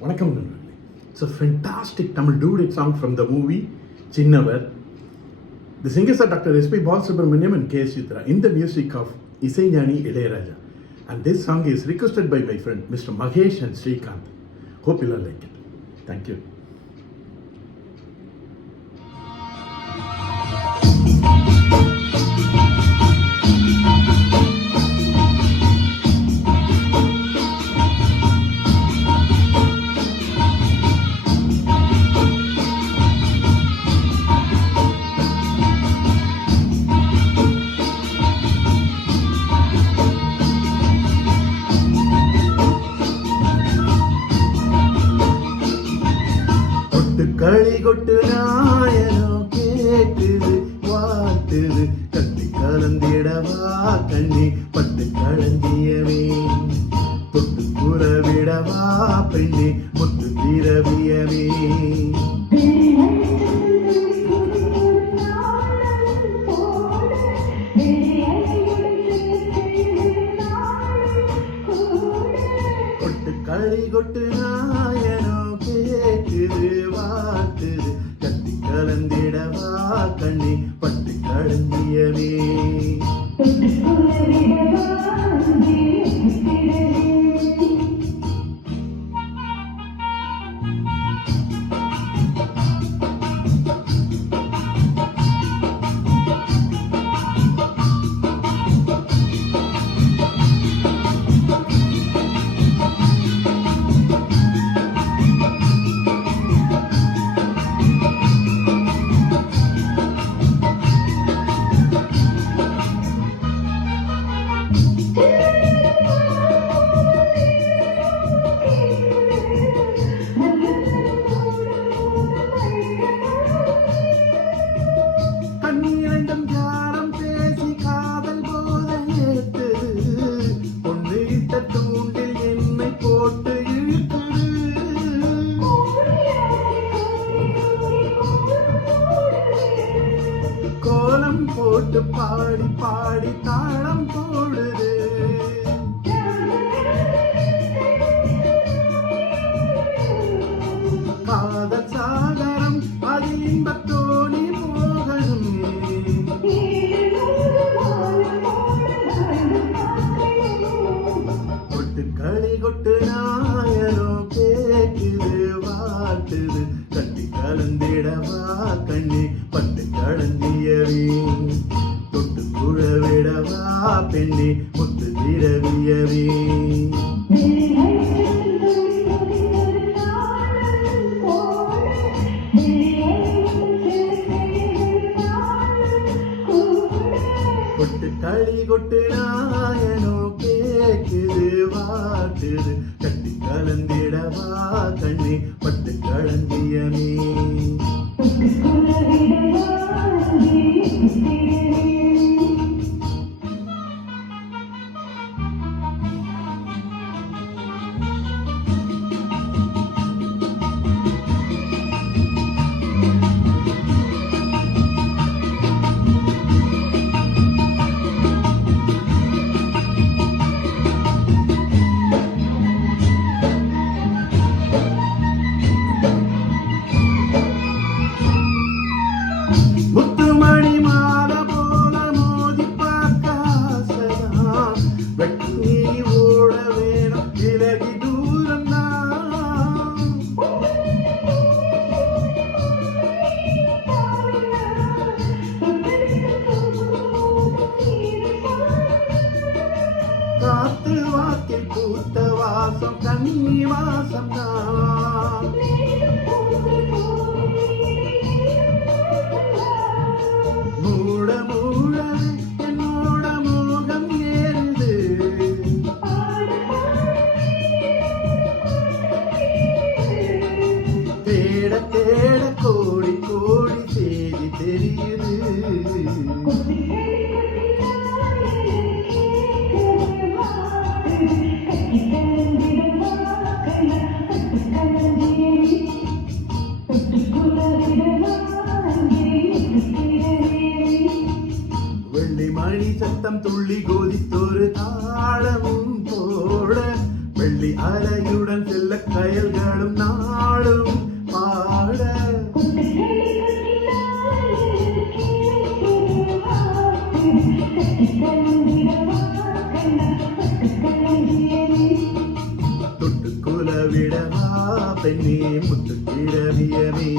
வணக்கம் நண்பர்களே. It's a fantastic Tamil duet song from the movie Chinnavar. The singers are Dr. S.P. Balasubramaniam and K.S. Chitra in the music of Isaignani Ilayaraja. And this song is requested by my friend Mr. Mahesh and Srikanth. Hope you all like it. Thank you. களி கொட்டு நாயனோ கேட்டுது வாழ்த்துது கட்டி கலந்திடவா கண்ணி பட்டு களஞ்சியவே தொட்டு புறவிடவா பெண்ணி முத்து திரவியவே கொட்டு களி கொட்டு நாயனோ கேட்டுது வாழ்த்துது கட்டி கலந்திடவா கண்ணி பட்டு களஞ்சியவே போட்டு பாடி பாடி தாளம் போடுது காதல் சாகரம் அதில் இன்பத்தோணி போகணும் கொட்டு களி கொட்டு நாயனோ கேக்குது வாழ்த்துது கட்டி கலந்திடவா கண்ணி பட்டு களந்தியவே தொட்டு குழவிடவா பெண்ணி முத்து திரவியவே கொட்டு களி கொட்டு நாயனோ கேக்குது வாட்டுது கட்டி கலந்திடவா கண்ணி பட்டு களந்தியமே முத்துமணி மாலை போல மோதி பார்க்காசதா வெட்டி ஓட வேணும் விலகி தூரம் காத்து வாக்கில் பூத்த வாசம் கண்ணி வாசம் தான் மூட மூடவே என்னோட மோகம் ஏறுது தேட தேட கோடி கோடி செய்தி தெரியுது வெள்ளி மணி சத்தம் துள்ளி கோதித்தொரு தாளமும் போட வெள்ளி அலையுடன் செல்ல கயல்களும் நாளும் பாட தொட்டுக்குல விடவா பெண்ணே முத்துக்கிழவியமே